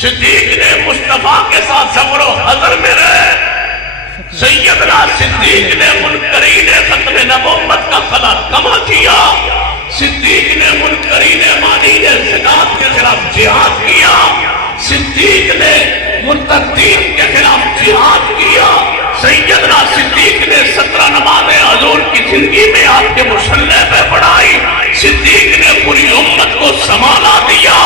صدیق نے مصطفیٰ کے ساتھ صبر و حضر میں رہے. سیدنا صدیق نے منکرین ختم نبوت کا خلا کما کیا. صدیق نے منکرین مانین زکات کے خلاف جہاد کیا. صدیق نے مرتدین کے خلاف جہاد کیا. سیدنا صدیق نے 17 نمازیں حضور کی زندگی میں آپ کے مصلی پہ پڑھائی. صدیق نے پوری امت کو سنبھالا دیا.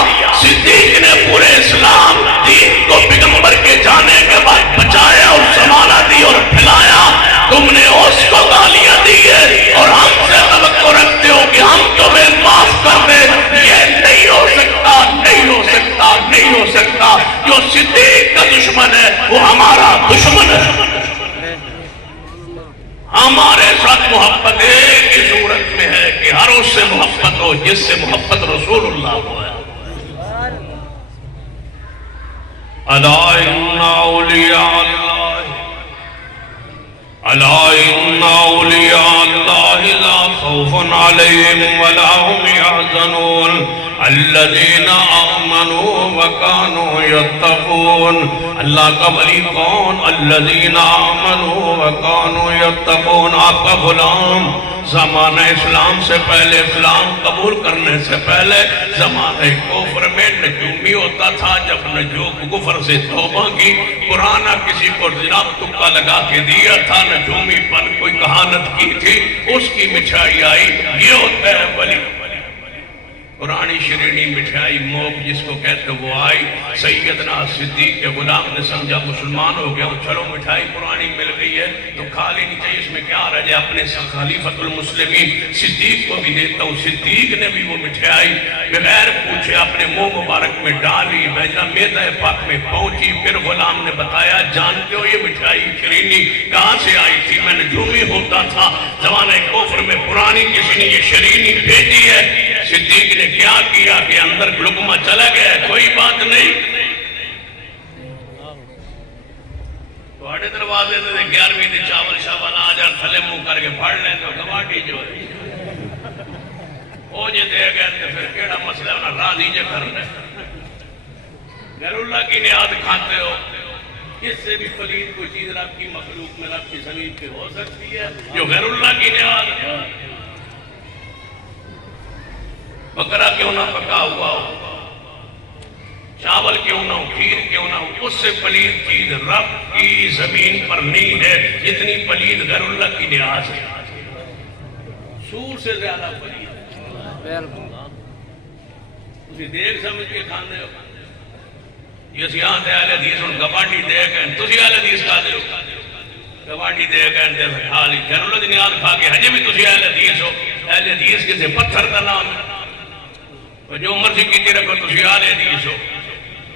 صدیق نے پورے اسلام دین کو پیغمبر کے جانے کے بعد بچایا اور سنبھالا دیا اور پھیلایا. تم نے اس کو گالیاں دی ہے اور ہم سے توقع رکھتے ہو کہ ہم تمہیں معاف کر دیں. یہ نہیں ہو سکتا, نہیں ہو سکتا, نہیں ہو سکتا. جو صدیق کا دشمن ہے وہ ہمارا دشمن ہے. ہمارے ساتھ محبت ایک ہی صورت میں ہے کہ ہر اس سے محبت ہو جس سے محبت رسول اللہ کو ہے. الا ان اولیاء اللہ الا ان اولیاء اللہ لا خوف علیہم ولا هم يحزنون الذین آمنوا وکانوا یتقون. اللہ کا ولی کون؟ الذین آمنوا وکانوا یتقون. آپ کا غلام زمانہ اسلام سے پہلے, اسلام قبول کرنے سے پہلے زمانہ کفر میں نجومی ہوتا تھا. جب نجوم کفر سے توبہ کی, پرانا کسی کو جناب تکا لگا کے دیا تھا, نجومی پن کوئی کہانت کی تھی, اس کی مٹھائی آئی. یہ ہوتا ہے ولی. پرانی شرینی مٹھائی موک جس کو کہتے وہ آئی. سیدنا صدیق کے غلام نے سمجھا مسلمان ہو گیا, چلو مٹھائی پرانی مل گئی ہے تو کھا لینی چاہیے, اس میں کیا رہ جائے. اپنے خلیفۃ المسلمین صدیق کو بھی دیتا ہوں. صدیق نے بھی وہ مٹھائی بغیر پوچھے اپنے منہ مبارک میں ڈالی. معدہ پاک میں پہنچی. پھر غلام نے بتایا, جانتے ہو یہ مٹھائی شرینی کہاں سے آئی تھی؟ میں نجومی ہوتا تھا زمانہ کفر میں, پرانی کسی نے یہ شرینی بھیجی ہے. صدیق نے کیا کیا کہ اندر لقمہ چلا گیا, کوئی بات نہیں. تھوڑے دروازے سے 11ویں دن چاول شاول آ جان تھلے منہ کر کے پھاڑ لیں تو گواٹی جو ہے وہ جے دے گئے تو پھر کیڑا مسئلہ انہاں راضی جے کرنے. غیر اللہ کی نیاد کھاتے ہو, اس سے بھی پلید کوئی چیز رب کی مخلوق میں رب کی زمین پہ ہو سکتی ہے جو غیر اللہ کی نیاد. بکرا کیوں نہ پکا ہوا ہو, چاول کیوں نہ ہو, کھیر کیوں نہ ہو, اس سے پلید چیز رب کی زمین پر نہیں ہے جتنی پلید غیر اللہ کی نیاز ہے. سور سے زیادہ پلید ہے. تسی دیکھ سمجھ کے کھانے ہو. یہ یہاں دے اہل حدیث ان گوانڈی دے گئے, تسی اہل حدیث کھا دے ہو, گوانڈی دے گئے کھا لی. غیر اللہ کی نیاز کھا کے ہجے بھی تسی اہل حدیث ہو. اہل حدیث کسی پتھر کا نام ہے, جو مرضی کی رکھو تسی اہل حدیث ہو.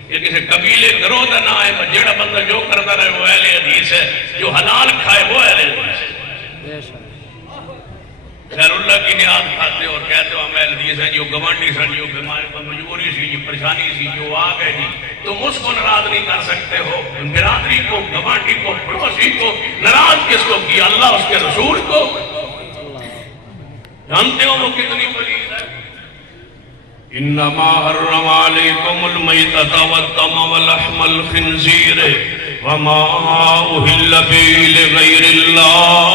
یہ کسی قبیلے گروہ کا نام ہے, جیڑا بندہ جو کرتا رہے وہ اہل حدیث ہے, جو حلال کھائے وہ اہل حدیث ہے. غیر اللہ کی نیاد کھاتے اور کہتے ہو ہم اہل حدیث ہیں. جو گوانڈی سن, جو بیماری پر مجبوری سی, جو پریشانی سی, جو آ گئے جی, تم اس کو ناراض نہیں کر سکتے ہو. برادری کو, گوانڈی کو, پڑوسی کو ناراض کس کو کیا؟ اللہ اس کے رسول کو. جانتے ہو وہ کتنی پلید ہے. انما حرم علیکم المیتۃ والدم ولحم الخنزیر وما اہل به لغیر اللہ.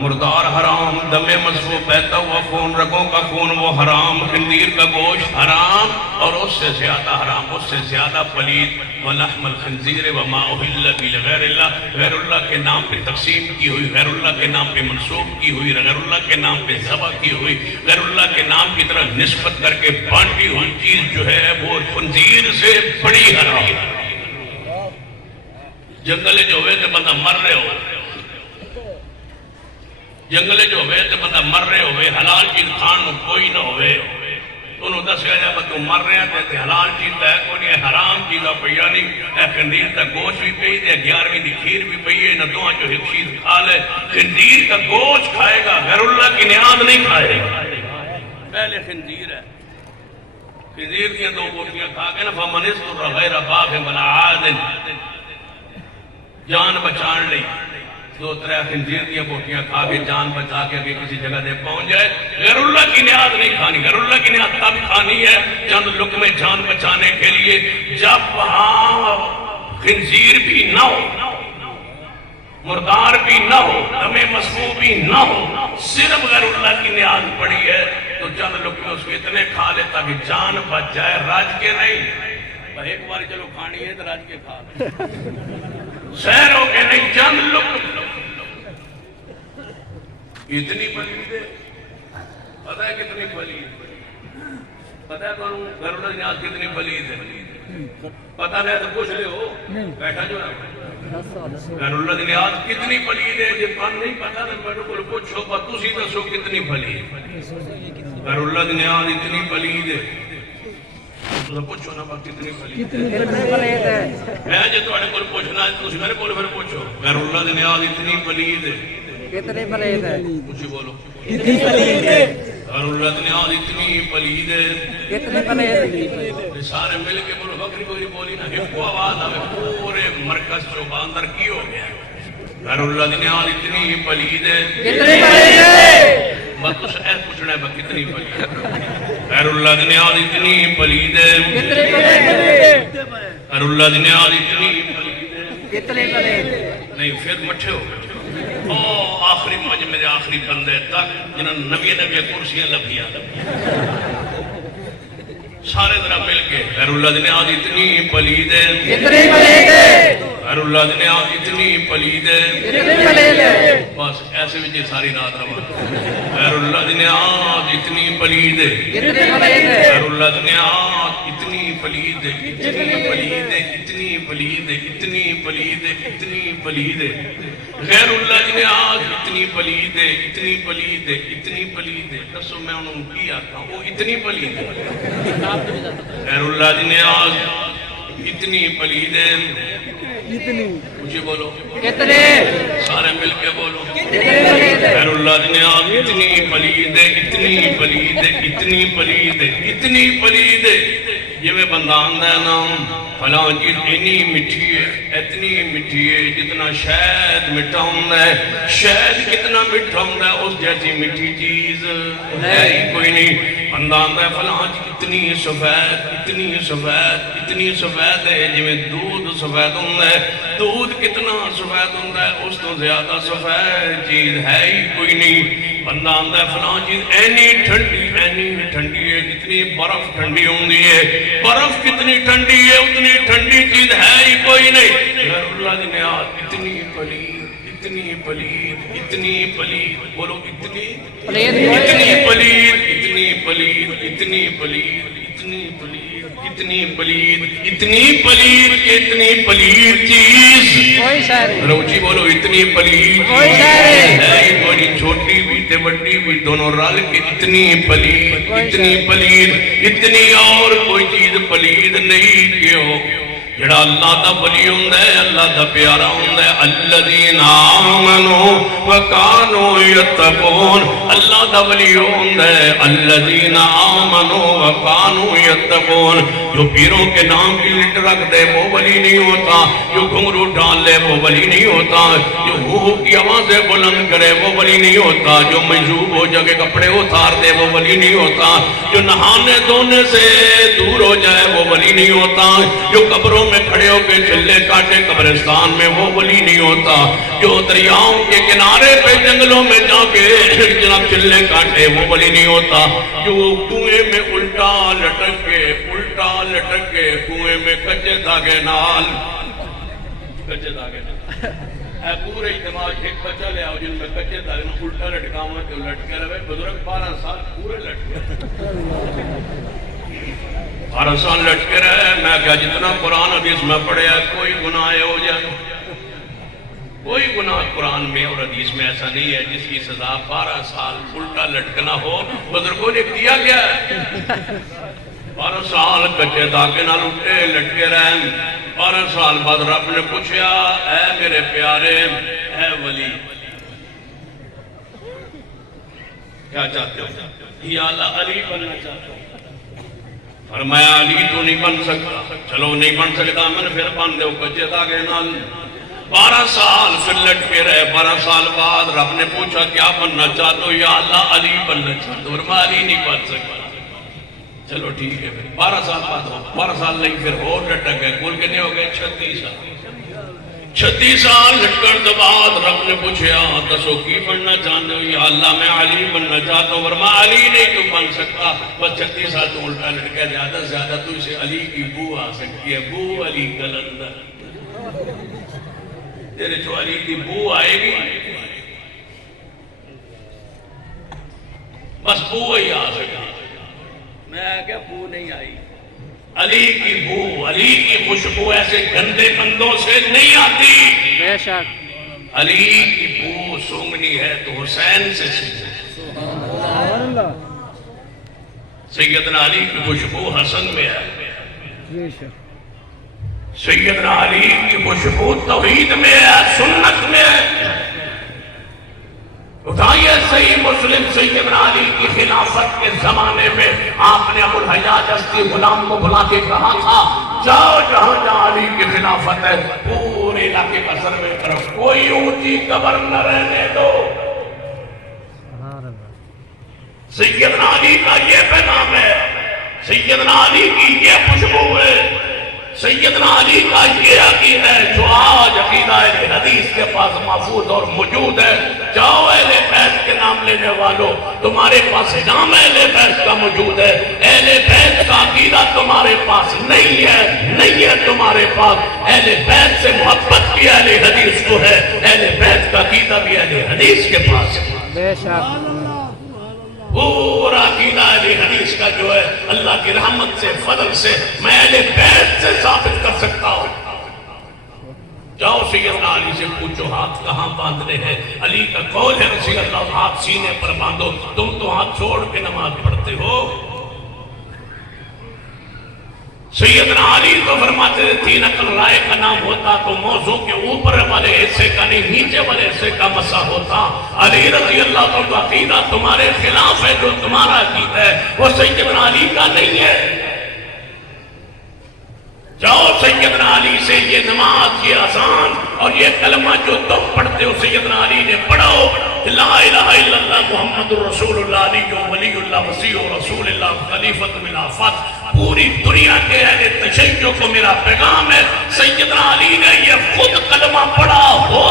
مردار حرام, دم مسفوح بہتا ہوا خون, رگوں کا خون وہ حرام, خنزیر کا گوشت حرام, اور اس سے زیادہ حرام, اس سے زیادہ پلید. ولحم الخنزیر وما اہل به لغیر اللہ, غیر اللہ کے نام پہ تقسیم کی ہوئی, غیر اللہ کے نام پہ منسوب کی ہوئی, غیر اللہ کے نام پہ ذبح کی ہوئی, غیر اللہ کے نام کی طرف نسبت کر کے بانٹی ہوئی چیز جو ہے وہ خنزیر سے بڑی حرام. جنگلے جو ہوئے تو بندہ مر رہے ہو, جنگلے جو ہوئے تو بندہ مر رہے ہوئے, حلال چیز کھان کوئی نہ ہوئے. انہوں دس گیا جب تو مر رہے ہیں تو حلال چیز ہے کوئی نہیں, حرام چیز ہے پہ یعنی خنزیر کا گوشت بھی پئی ہے, 11ویں دی کھیر بھی پئی ہے, نہ دو جو ایک چیز کھا لے. خنزیر کا گوشت کھائے گا, غیر اللہ کی نیاد نہیں کھائے گا. پہلے خنزیر ہے, خنزیر دیا 2 بوٹیاں کھا کے نا فمن اضطر غیر باغ ولا عاد, جان بچان لئی دو ترے خنزیر دیا بوٹیاں کھا کے جان بچا کے کسی جگہ دے پہنچ جائے. غیر اللہ کی نیاز نہیں کھانی. غیر اللہ کی نیاز تب کھانی ہے چند لقمے جان بچانے کے لیے جب وہاں خنزیر بھی نہ ہو, مردار بھی نہ ہو, دم مسموع بھی نہ ہو, صرف غیر اللہ کی نیاز پڑی ہے تو چند لقمے اس کو اتنے کھا لے تاکہ جان بچ جائے, راج کے نہیں. ایک بار چلو کھانی ہے تو راج کے کھا سیر ہو کے نہیں, چند لقمے. اتنی پلید ہے, پتہ ہے کتنی پلید ہے, پتہ ہے کون غیر اللہ کی نیاز کتنی پلید ہے, پتہ نہیں تو پوچھ لے ہو بیٹھا جو نا. غیر اللہ کی نیاز کتنی پلید ہے جب کام نہیں پتا تو میرے کو پوچھو تو سی دسو کتنی پلید. غیر اللہ کی نیاز اتنی پلید ہے تو پوچھو نا کتنی پلید ہے. میں جب تمہارے کو پوچھنا ہے تو میرے کو پھر پوچھو غیر اللہ کی نیاز اتنی پلید ہے کتنی پلید ہے, کچھ بولو. کتنی پلید ہے, غیر اللہ کی نیاز اتنی پلید ہے, کتنی پلید ہے. سارے مل کے بولو, بکری کوئی بولی نا ایک آواز آئے پورے مرکز چوبا اندر کی ہو گیا. غیر اللہ کی نیاز اتنی پلید ہے, کتنی پلید ہے. بس تو ایسا پوچھنا ہے کتنی پلید ہے. غیر اللہ کی نیاز اتنی پلید ہے, کتنی پلید ہے. غیر اللہ کی نیاز اتنی پلید ہے, کتنی پلید ہے. نہیں پھر مٹھے ہو گئے. آخری مجمع آخری بندے تک جنہوں نے نبی کرسیاں لبھیاں سارے ذرا مل کے غیر اللہ کی نیاز اتنی پلید ہے, کتنی پلید ہے. غیر اللہ کی نیاز اتنی پلید ہے, کتنی پلید ہے. بس ایسے بھی ساری رات رہا. غیر اللہ کی نیاز اتنی پلید ہے, کتنی پلید ہے. غیر اللہ کی نیاز اتنی پلید ہے, اتنی پلید ہے, اتنی پلید ہے, اتنی پلید ہے, اتنی پلید ہے. غیر اللہ کی نیاز اتنی پلید ہے, اتنی پلید ہے, اتنی پلید ہے. دسو میں انہوں نے کی آتا ہوں وہ اتنی پلید ہے. غیر اللہ کی نیاز اتنی پلید ہے, مجھے بولو کتنے, سارے مل کے بولو. کتنی پلید ہے. غیر اللہ کی نیاز اتنی پلید ہے, اتنی پلید ہے, اتنی پلید ہے, اتنی پلید ہے. یہ میں بندہ آندہ ہے نام فلاں چیز اتنی مٹھی ہے, اتنی مٹھی ہے جتنا شہد مٹھا ہوندہ ہے. شہد کتنا مٹھا ہوندہ ہے اس جیسی مٹھی چیز ہے ہی کوئی نہیں. بندہ آندہ ہے فلاں چیز اتنی سفید, اتنی سفید, اتنی سفید ہے جی میں دودھ سفید ہوندہ ہے. دودھ کتنا سفید ہوندہ ہے اس تو زیادہ سفید چیز ہے ہی کوئی نہیں. بندہ آندہ ہے فلاں چیز اینی ٹھنڈی ہے جتنی برف ٹھنڈی ہوندی ہے. برف کتنی ٹھنڈی ہے اتنی ٹھنڈی چیز ہے ہی کوئی نہیں. غیر اللہ کی نیاز اتنی پلید, اتنی پلید, اتنی پلید, بولو اتنی اتنی پلید, اتنی پلید, اتنی پلید, اتنی پلید, اتنی پلید, اتنی پلید, اتنی پلید چیز کوئی شاعری روچی بولو اتنی پلید کوئی شاعری ہے کوئی چھوٹی بھی تے بڑی بھی دونوں رل کے اتنی پلید, اتنی پلید, اتنی اور کوئی چیز پلید نہیں کیوں. جڑا اللہ دا ولی ہوندہ ہے, اللہ دا پیارا ہوندہ ہے. الذین آمنوا وکانوا یتقون. اللہ دا ولی ہوندہ ہے الذین آمنوا وکانوا یتقون. جو پیروں کے نام کی لٹ رکھ دے وہ ولی نہیں ہوتا, جو گھنگرو ڈال لے وہ ولی نہیں ہوتا, جو ہو کی آوازیں بلند کرے وہ ولی نہیں ہوتا, جو مجذوب ہو جگہ کپڑے اتار دے وہ ولی نہیں ہوتا, جو نہانے دھونے سے دور ہو جائے وہ ولی نہیں ہوتا, جو قبروں میں کھڑے ہو کے چلے کاٹے قبرستان میں وہ ولی نہیں ہوتا, جو دریاؤں کے کنارے پہ جنگلوں میں جا کے جناب چلے کاٹے وہ ولی نہیں ہوتا, جو کنویں میں الٹا لٹک کے کنویں میں کچے دھاگے نال اے پورے اجتماع ایک بچہ لے آؤ جن میں کچے دھاگے نال الٹا لٹکاؤں تو لٹکے رہے. بزرگ 12 سال پورے لٹکے 12 سال لٹکے رہے. میں کہا جتنا قرآن حدیث میں پڑھے ہے کوئی گناہ ہو جائے, کوئی گناہ قرآن میں اور حدیث میں ایسا نہیں ہے جس کی سزا 12 سال الٹا لٹکنا ہو. بزرگوں نے کیا گیا ہے 12 سال کچے دھاگے نال اٹھے لٹکے رہے. 12 سال بعد رب نے پوچھا اے میرے پیارے, اے ولی کیا چاہتے ہو؟ یا اللہ علی بننا چاہتے ہو. فرمایا علی تو نہیں بن سکتا. چلو نہیں بن سکتا, میں نے پھر بن دے کچے دھاگے نال. 12 سال پھر لٹکے رہے. 12 سال بعد رب نے پوچھا کیا بننا چاہتے ہو؟ یا اللہ علی بننا چاہتا ہوں. فرمایا علی نہیں بن سکتا. چلو ٹھیک ہے. پھر 12 سال بعد 12 سال نہیں پھر اور لٹک گئے. کل کتنے ہو گئے؟ 36 سال. 36 سال لٹکن کے بعد رب نے پوچھا دسو کی بننا چاہتے ہو؟ یا اللہ میں علی بننا چاہتا ہوں. فرمایا علی نہیں تو بن سکتا. بس 36 سال تو الٹا لٹکا. زیادہ سے زیادہ تو اسے علی کی بو آ سکتی ہے. بو علی کلندر. تیرے جو علی کی بو آئے گی بس بو ہی آ سکتی. میں کیا بو نہیں آئی. علی کی بو، علی کی خوشبو ایسے گندے بندوں سے نہیں آتی. بے شک. علی کی بو سونگنی ہے تو حسین سے سونگنی. سیدنا علی کی خوشبو حسن میں ہے. سیدنا علی کی خوشبو توحید میں ہے، سنت میں ہے. اٹھائیے صحیح مسلم. سیدنا علی کی خلافت کے زمانے میں آپ نے ابو الحجاج ازدی غلام کو بلا کے کہا تھا جاؤ جہاں جہاں علی کی خلافت ہے پورے علاقے کا سروے کرو، کوئی اونچی قبر نہ رہنے دو. سیدنا علی کا یہ پیغام ہے، سیدنا علی کی یہ خوشبو ہے، سیدنا علی کا یہ عقیدہ ہے جو آج عقیدہ اہل حدیث کے پاس محفوظ اور موجود ہے. جاؤ اہل بیت کے نام لینے والوں، تمہارے پاس نام اہل بیت کا موجود ہے. اہل بیت کا عقیدہ تمہارے پاس نہیں ہے، نہیں ہے تمہارے پاس. اہل بیت سے محبت بھی اہل حدیث کو ہے، اہل بیت کا عقیدہ بھی اہل حدیث کے پاس ہے. بے شک. پورا عقیدہ اہل حدیث کا جو ہے اللہ کی رحمت سے فضل سے میں اہل بیت سے ثابت کر سکتا ہوں. جاؤ سیدنا علی سے پوچھو ہاتھ کہاں باندھنے ہیں. علی کا قول ہے رضی اللہ ہاتھ سینے پر باندھو. تم تو ہاتھ چھوڑ کے نماز پڑھتے ہو. سیدنا علی تو فرماتے تھے تین عقل رائے کا نام ہوتا تو موضوع کے اوپر والے حصے کا نہیں نیچے والے حصے کا مسا ہوتا. علی رضی اللہ عنہ کا عقیدہ تمہارے خلاف ہے، جو تمہارا عقیدہ ہے وہ سیدنا علی کا نہیں ہے. جاؤ سیدنا علی سے یہ نماز، یہ اذان اور یہ کلمہ جو تم پڑھتے ہو سیدنا علی نے پڑھو. لا الہ الا اللہ محمد الرسول اللہ علی ولی اللہ وسیع رسول اللہ خلیفۃ من آفات. پوری دنیا کے اہل تشیع کو میرا پیغام ہے سیدنا علی نے یہ خود کلمہ پڑھا ہو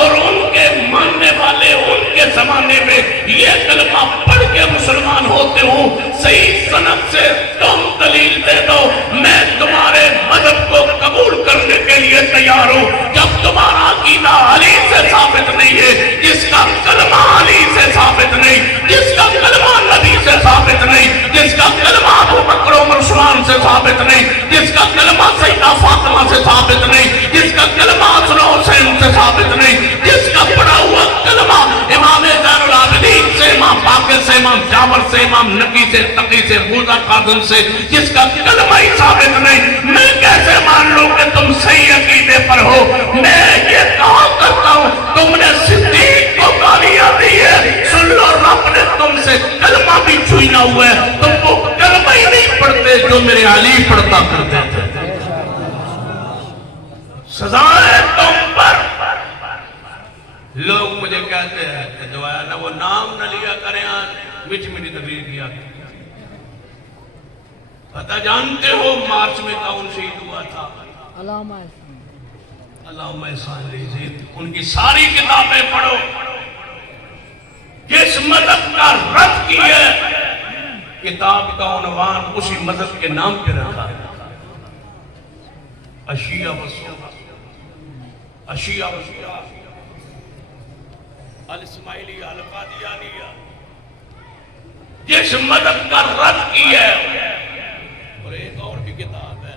اور ان کے ماننے والے ان کے زمانے میں یہ کلمہ پڑھ کے مسلمان ہوتے ہوں. صحیح سند سے تم دلیل دے دو، میں تمہارے مذہب کو قبول کرنے کے لیے تیار ہوں. جب تمہارا عقیدہ علی سے ثابت نہیں ہے، جس کا کلمہ علی سے ثابت نہیں، جس کا کلمہ نبی سے ثابت نہیں، جس کا کلمہ ابو بکر عمر عثمان سے ثابت نہیں، جس کا کلمہ سیدہ فاطمہ سے ثابت نہیں، جس کا کلمہ حسن حسین سے ثابت نہیں، جس کا پڑھا ہوا کلمہ امام زین العابدین سے، امام باقر سے، امام جعفر سے، امام نقی سے، تقی سے، موسیٰ کاظم سے، جس کا کلمہ ہی ثابت نہیں، میں کیسے مان لوں کہ تم صحیح عقیدے پر ہو؟ میں یہ کہا کرتا ہوں تم نے صدیق کو گالیاں دی ہے. سن لو رب نے تم سے کلمہ بھی چھینا ہوا ہے. تم کو کلمہ ہی نہیں پڑھتے جو میرے علی پڑھتا کرتے تھے. سزا ہے تم پر. لوگ مجھے کہتے ہیں کہ جو ہے نا وہ نام نہ لیا کریں، آج مچ میری تقریر کیا. پتہ جانتے ہو مارچ میں کون شہید ہوا تھا؟ علامہ احسان علی زید. ان کی ساری کتابیں پڑھو. جس مذہب کا رد کی ہے کتاب کا عنوان اسی مذہب کے نام پہ رکھا ہے، اشیاء وسیعہ، اشیاء وسیعہ الاسماعیلیہ القادیانیہ. جس مذہب کا رد کی ہے. اور ایک اور بھی کتاب ہے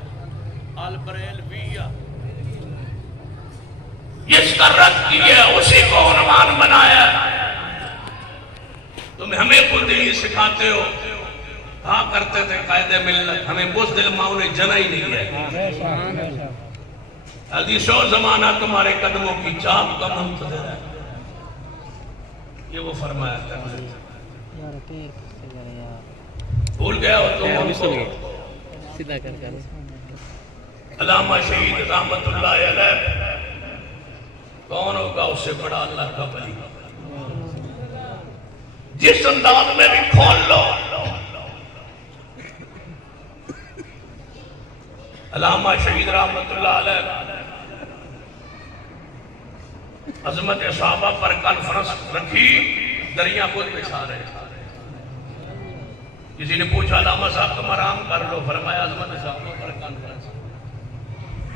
البریلویہ، جس کا رد کی ہے اسی کو عنوان بنایا. تم ہمیں بزدلی سکھاتے ہو. کہا کرتے تھے قائد ملت ہمیں بزدل ماؤں نے جنا ہی نہیں ہے. حدیث و زمانہ تمہارے قدموں کی چاپ کا منتظر ہے. یہ وہ فرمایا کرتے تھے. بھول گیا ہو تم ہم کو. علامہ شہید رحمت اللہ علیہ کون ہوگا اس سے بڑا اللہ کا ولی؟ جس انداز میں بھی کھول لو. علامہ شہید رحمت اللہ علیہ عظمت صحابہ پر کانفرنس رکھی، دریا خود بچھا رہے. کسی نے پوچھا علامہ صاحب تم آرام کر لو، فرمایا عظمت صحابہ پر کانفرنس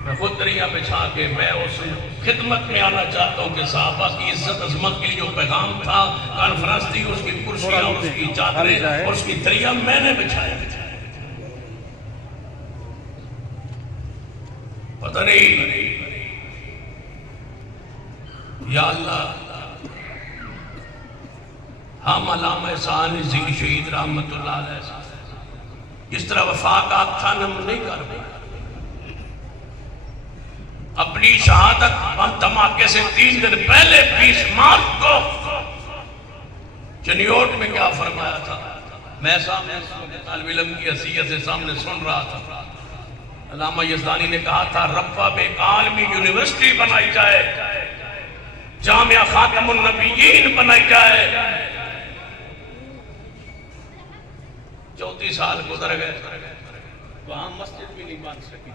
میں خود دریا بچھا کے میں اس خدمت میں آنا چاہتا ہوں کہ صحابہ کی عزت عظمت کے لیے جو پیغام تھا، کانفرنس تھی، اس کی کرسیاں اور اس کی چادریں اور اس کی دریا میں نے بچھایا. پتہ نہیں یا اللہ ہم علامہ ثانی زین شہید رحمت اللہ علیہ اس طرح وفاقات تھا ہم نہیں کر پائے. اپنی شہادت ہم دھماکے سے 3 دن پہلے 20 مارچ کو چنیوٹ میں کیا فرمایا تھا، میں سامنے طالب علم کی حیثیت سے سامنے سن رہا تھا. علامہ یزدانی نے کہا تھا رفع میں ایک عالمی یونیورسٹی بنائی جائے، جامعہ خاتم النبیین بنائی جائے. 34 سال گزر گئے، وہاں مسجد بھی نہیں بن سکی.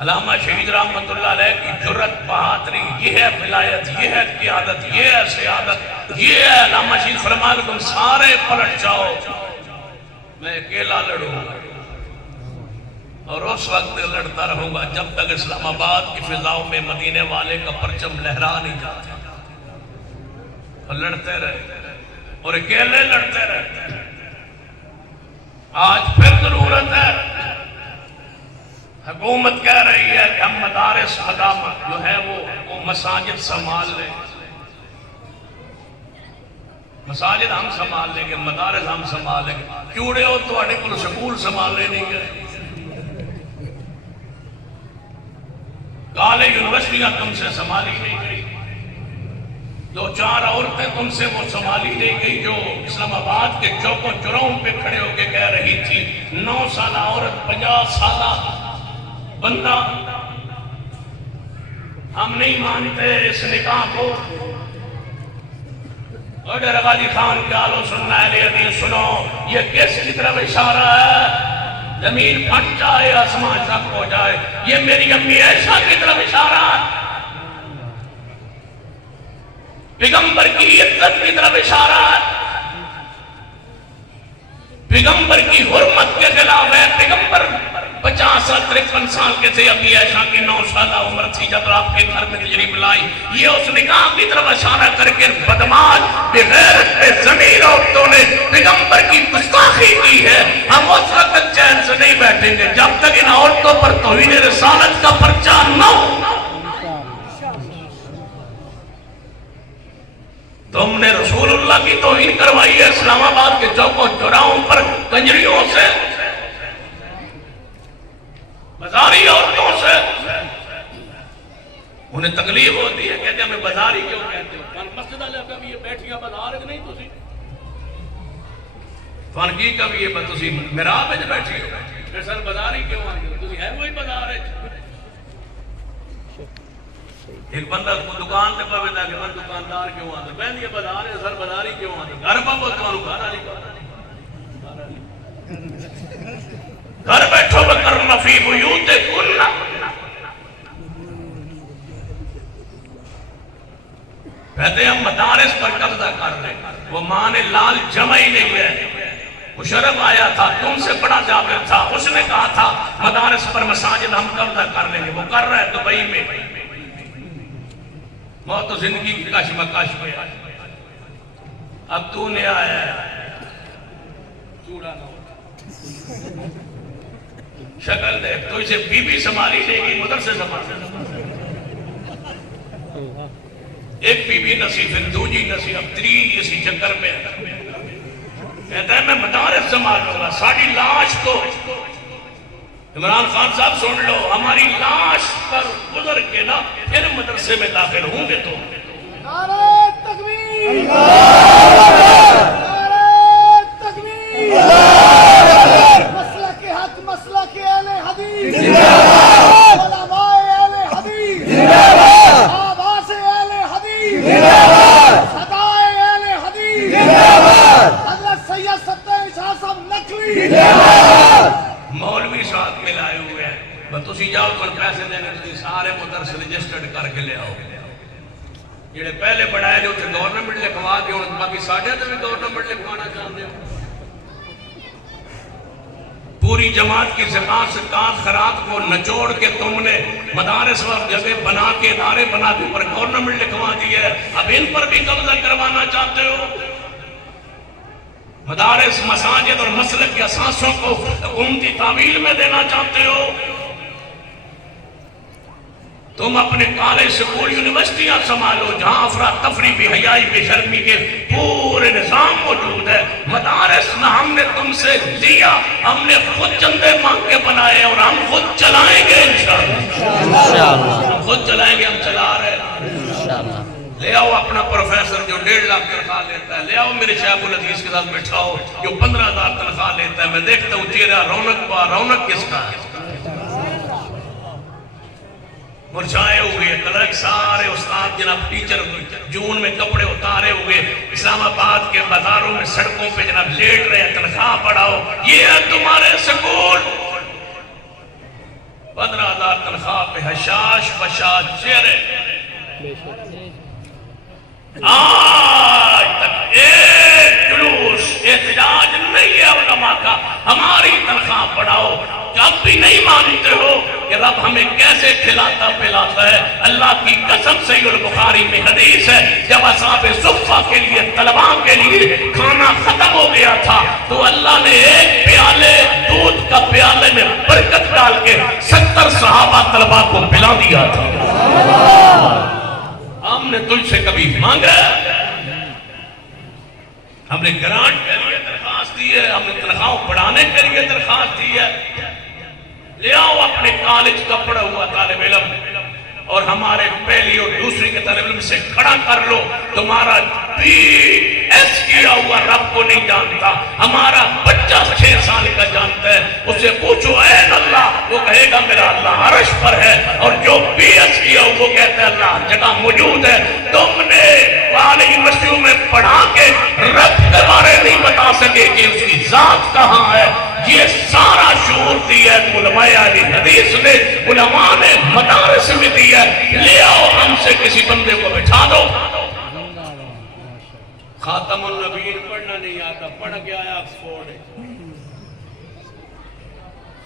علامہ شہید رحمت اللہ علیہ کی جرت بہادری، یہ ہے ولایت، یہ ہے قیادت، یہ ہے سیادت، یہ ہے. علامہ شہید فرمایا تم سارے پلٹ جاؤ، میں اکیلا لڑوں گا اور اس وقت لڑتا رہوں گا جب تک اسلام آباد کی فضاؤں میں مدینے والے کا پرچم لہرا نہیں جاتا. اور لڑتے رہے اور اکیلے لڑتے رہتے. آج پھر ضرورت ہے، حکومت کہہ رہی ہے کہ ہم مدارس خدامت جو ہے وہ مساجد سنبھال لیں. مساجد ہم سنبھال لیں گے، مدارس ہم سنبھال لیں گے. کیوڑے ہو تو اڑے کو سکول سنبھال لیں گے. کالے یونیورسٹیاں تم سے سنبھالی نہیں گئی، 2-4 عورتیں تم سے وہ سنبھالی نہیں گئی جو اسلام آباد کے چوکوں چوراہوں پہ کھڑے ہو کے کہہ رہی تھی 9 سالہ عورت 50 سالہ بندہ، ہم نہیں مانتے اس نکاح کو. اور ڈیرہ غازی خان کیا لو سننا ہے حدیث سنو، یہ کس کی طرف اشارہ ہے؟ زمین پھٹ جائے آسمان شق ہو جائے، یہ میری امی عائشہ کی طرف اشارہ ہے. پیغمبر کی عزت کی طرف اشارہ ہے، پیغمبر کی حرمت کے خلاف ہے. پیغمبر 50-53 سال کے تھے، امی عائشہ کی 9 سالہ عمر تھی جب آپ کے گھر میں تشریف لائی. یہ اس نکاح کی طرف اشارہ کر کے بدماش بغیرت بے ضمیر عورتوں نے پیغمبر کی گستاخی کی ہے. ہم اس وقت چین سے نہیں بیٹھیں گے جب تک ان عورتوں پر توہین رسالت کا پرچہ نہ ہو. تم نے رسول اللہ کی توہین کروائی ہے اسلام آباد کے چوکوں چوراہوں پر کنجریوں سے، بازاری عورتوں سے. انہیں تکلیف ہوتی ہے، کہتے ہیں ہمیں بازاری کیوں کہتے ہو؟ مسجد والے کا بھی یہ بیٹھیاں بازار ہے نہیں تسی فانگی کا بھی یہ تسی محراب وچ بیٹھی ہو، پھر سر بازاری کیوں آئی ہو؟ تسی ہے وہی بازار ہے. ایک بندہ دکان تے پاوے کہ میں دکاندار کیوں آتا بہن یہ بازار ہے سر بازاری کیوں آتا گھر پاو تمہارو گھر والی گھر بیٹھو وکرنا فی بیوتکن. کہتے ہیں ہم مدارس پر قبضہ کر لیں. وہ ماں نے لال جمع ہی نہیں ہے. مشرف آیا تھا تم سے بڑا جابر تھا، اس نے کہا تھا مدارس پر مساجد ہم قبضہ کر لیں گے. وہ کر رہا ہے دبئی میں. موت تو زندگی کی کشمکش میں. اب تو نے آیا ہے چوڑا نہ ہوتا شکل دیکھ تو اسے بی بی سنبھالی لے گی مدرسے سنبھال ایک بی بی نسی پھر دوجی نسی اب 3 اسی چکر میں کہتا ہے میں مدارس سنبھالوں گا. ساری لاش کو عمران خان صاحب سن لو، ہماری لاش پر گزر کے نا پھر مدرسے میں داخل ہوں گے تو نعرہ تکبیر، نعرہ تکبیر، مسلک حق مسلک تسی جاؤ تو پیسے دینے تسی سارے مدرس رجسٹرڈ کر کے لے آؤ جڑے پہلے بڑھائے جو تھے گورنمنٹ لکھوا دے اور باقی ساڑھے تو بھی گورنمنٹ لکھوانا چاہتے ہو پوری جماعت کی زکات خیرات کو نچوڑ کے تم نے مدارس و جگہ بنا کے ادارے بنا کے پر گورنمنٹ لکھوا دی ہے اب ان پر بھی قبضہ کروانا چاہتے ہو مدارس مساجد اور مسلک کے اساسوں کو حکومتی تعویل میں دینا چاہتے ہو تم اپنے کالج سکول یونیورسٹیاں سنبھالو جہاں افراتفری بھی حیائی بھی شرمی کے پورے نظام موجود ہے مدارس نہ ہم نے تم سے لیا ہم نے خود چندے مانگ کے بنائے اور ہم خود چلائیں گے انشاءاللہ ہم خود چلائیں گے ہم چلا رہے ہیں لے آؤ اپنا پروفیسر جو 1.5 لاکھ تنخواہ لیتا ہے لے آؤ میرے شیخ الحدیث کے ساتھ بٹھاؤ جو 15,000 تنخواہ لیتا ہے میں دیکھتا ہوں چہرہ رونق کس کا ہے مرجھائے ہوئے کلرک سارے استاد جناب ٹیچر جون میں کپڑے اتارے ہوئے اسلام آباد کے بازاروں میں سڑکوں پہ جناب لیٹ رہے تنخواہ پڑھاؤ یہ ہے تمہارے سکول 15,000 تنخواہ پہ حشاش بشاش چہرے آج تک ایک جلوس احتجاج نہیں ہے علماء کا ہماری تنخواہ پڑھاؤ اب بھی نہیں مانتے ہو کہ رب ہمیں کیسے کھلاتا پلاتا ہے اللہ کی قسم صحیح البخاری میں حدیث ہے جب اصحاب صفہ کے لیے طلباء کے لیے کھانا ختم ہو گیا تھا تو اللہ نے ایک پیالے دودھ کا پیالے میں برکت ڈال کے 70 صحابہ طلباء کو پلا دیا تھا ہم نے تجھ سے کبھی مانگا ہم نے گرانٹ کے لیے درخواست دی ہے ہم نے تنخواہ بڑھانے کے لیے درخواست دی ہے لے آؤ اپنے کالج کا پڑھا ہوا طالب علم اور ہمارے پہلی اور دوسری کے طالب علم سے کھڑا کر لو تمہارا BS کیا ہوا رب کو نہیں جانتا ہمارا بچہ 6 سال کا جانتا ہے اسے پوچھو اے اللہ وہ کہے گا میرا اللہ عرش پر ہے اور جو BS کیا وہ کہتا ہے اللہ جگہ موجود ہے تم نے والی مسجد میں پڑھا کے رب کے بارے نہیں بتا سکے کہ اس کی ذات کہاں ہے یہ سارا شعور دیا ہے علماء اہل حدیث نے علماء نے مدارس میں دیا ہے لے آؤ ہم سے کسی بندے کو بٹھا دو خاتم النبیین پڑھنا نہیں آتا پڑھ کے آیا آکسفورڈ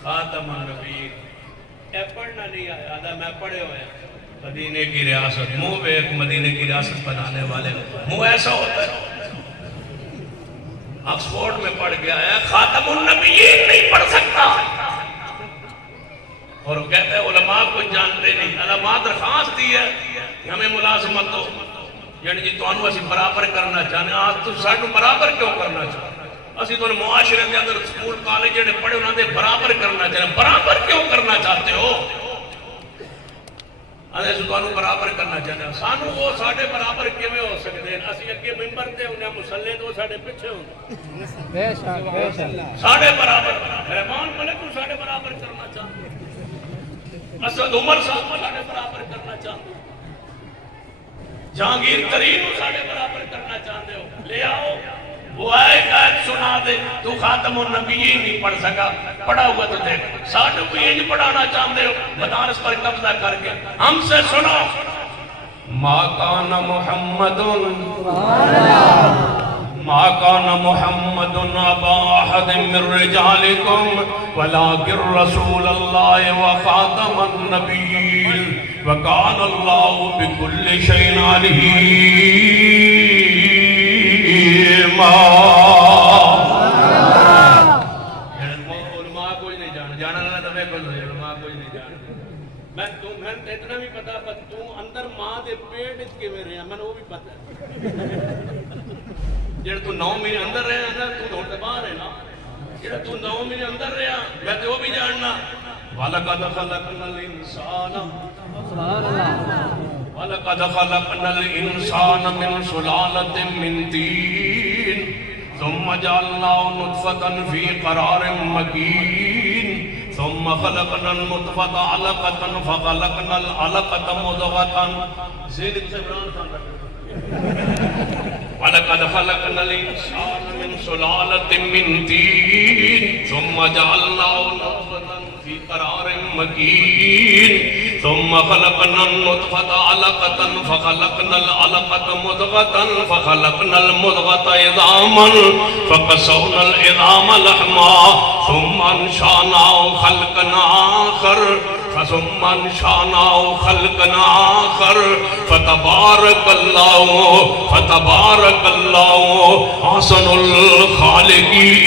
خاتم النبیین پڑھنا نہیں آیا میں پڑھے ہوئے مدینے کی ریاست منہ پہ ایک مدینے کی ریاست بنانے والے منہ ایسا ہوتا ہے آکسفورڈ میں پڑھ گیا ہے خاتم النبیین نہیں پڑھ سکتا اور وہ کہتا ہے علماء کو جانتے نہیں علماء درخواست دی ہے کہ ہمیں ملازمت ہو یعنی جی تو انہوں اسی برابر کرنا چاہنے آج تو ساڑھوں برابر کیوں کرنا چاہنے اسی تو معاشرے کے اندر سکول کالج جڑے پڑھے انہوں نے برابر کرنا چاہنے برابر کیوں کرنا چاہتے ہو اسی تو انہوں برابر کرنا چاہنے سانو وہ ساڑھے برابر کیویں ہو سکتے ہیں اسی اگے ممبر تے انہیں مسلح تو ساڑھے پچھے ہوں ساڑھے برابر رحمان ملک کو ساڑھے برابر کرنا چاہتے اسد عمر صاحب کو ساڑھے برابر کرنا چاہتے جہانگیر ترین کو ساڑھے برابر کرنا چاہتے ہو لے آؤ وہ ایک آیت سنا دے تو خاتم النبیین نہیں پڑھ سکا پڑھا ہوا تو دیکھ ساڑھے کو یہ نہیں پڑھانا چاہتے ہو مدارس پر قبضہ کر کے ہم سے سنو ما کان محمد ما كان محمد أبا أحد من رجالكم ولكن رسول الله وخاتم النبيين وكان الله بكل شيء عليما علماء کوئی نہیں جانا نبی کو علماء کوئی نہیں جانا میں اتنا بھی پتا تو اندر ماں دے پیٹ کے میں رہا میں وہ بھی پتا جڑا تو 9 مہینے اندر رہا نا تو دھوڑ باہر ہے نا جڑا تو 9 مہینے اندر رہا میں تو وہ بھی جاننا وَلَقَدْ خَلَقْنَا الْإِنسَانَ وَلَقَدْ خَلَقْنَا الْإِنسَانَ مِنْ سُلَالَةٍ مِنْ طِينٍ ثُمَّ جَعَلْنَاهُ نُطْفَةً فِي قَرَارٍ مَكِينٍ ثُمَّ خَلَقْنَا النُّطْفَةَ عَلَقَةً فَخَلَقْنَا الْعَلَقَةَ مُضْغَةً زید سے عمران خان وَلَقَدْ خَلَقْنَا الْإِنسَانَ مِنْ سُلَالَةٍ مِنْ طِينٍ ثُمَّ جَعَلْنَاهُ نُطْفَةً فِي في قرار مكين ثم خلقنا النطفة علقة فخلقنا العلقة مضغة فخلقنا المضغة عظاما فكسونا العظام لحما ثم انشأناه خلقا آخر ثم انشأناه خلقا آخر فتبارك الله أحسن الخالقين.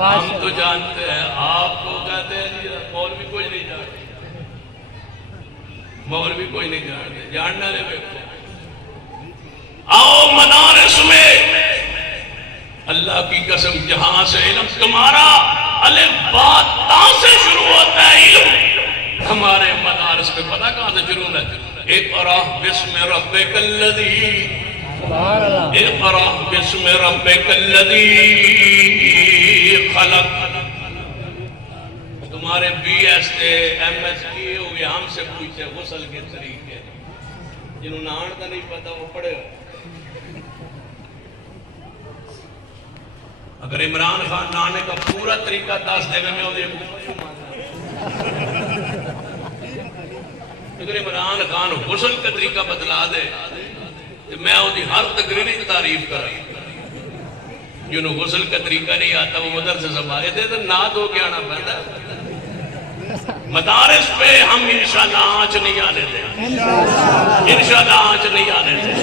ہم تو جانتے ہیں، آپ کو کہتے ہیں مولوی کوئی نہیں جانتے، مولوی کوئی نہیں جانتے، جاننا لے بیٹھو. آؤ مدارس میں اللہ کی قسم جہاں سے علم تمہارا الف با تا سے شروع ہوتا ہے علم، ہمارے مدارس میں پتہ کہاں سے شروع ہے؟ اقرأ بسم ربک الذی، اقرأ بسم ربک الذی خلق. تمہارے بی ایس تھے، ایم ایس کیے ہوئے، ہم سے پوچھتے غسل کے طریقے، جنہوں نے آن کا نہیں پتا وہ پڑھے. اگر عمران خان نانے کا پورا طریقہ دس دے گا میں وہ دیکھوں. اگر عمران خان غسل کا طریقہ بدلا دے تو میں وہ ہر تقریری تعریف کرا. جنہوں غسل کا طریقہ نہیں آتا وہ مدرسے سنبھالے تھے تو نہ دو کے آنا پڑتا. مدارس پہ ہم انشاءاللہ آنچ نہیں آنے دیں، انشاءاللہ آنچ نہیں آنے دیں.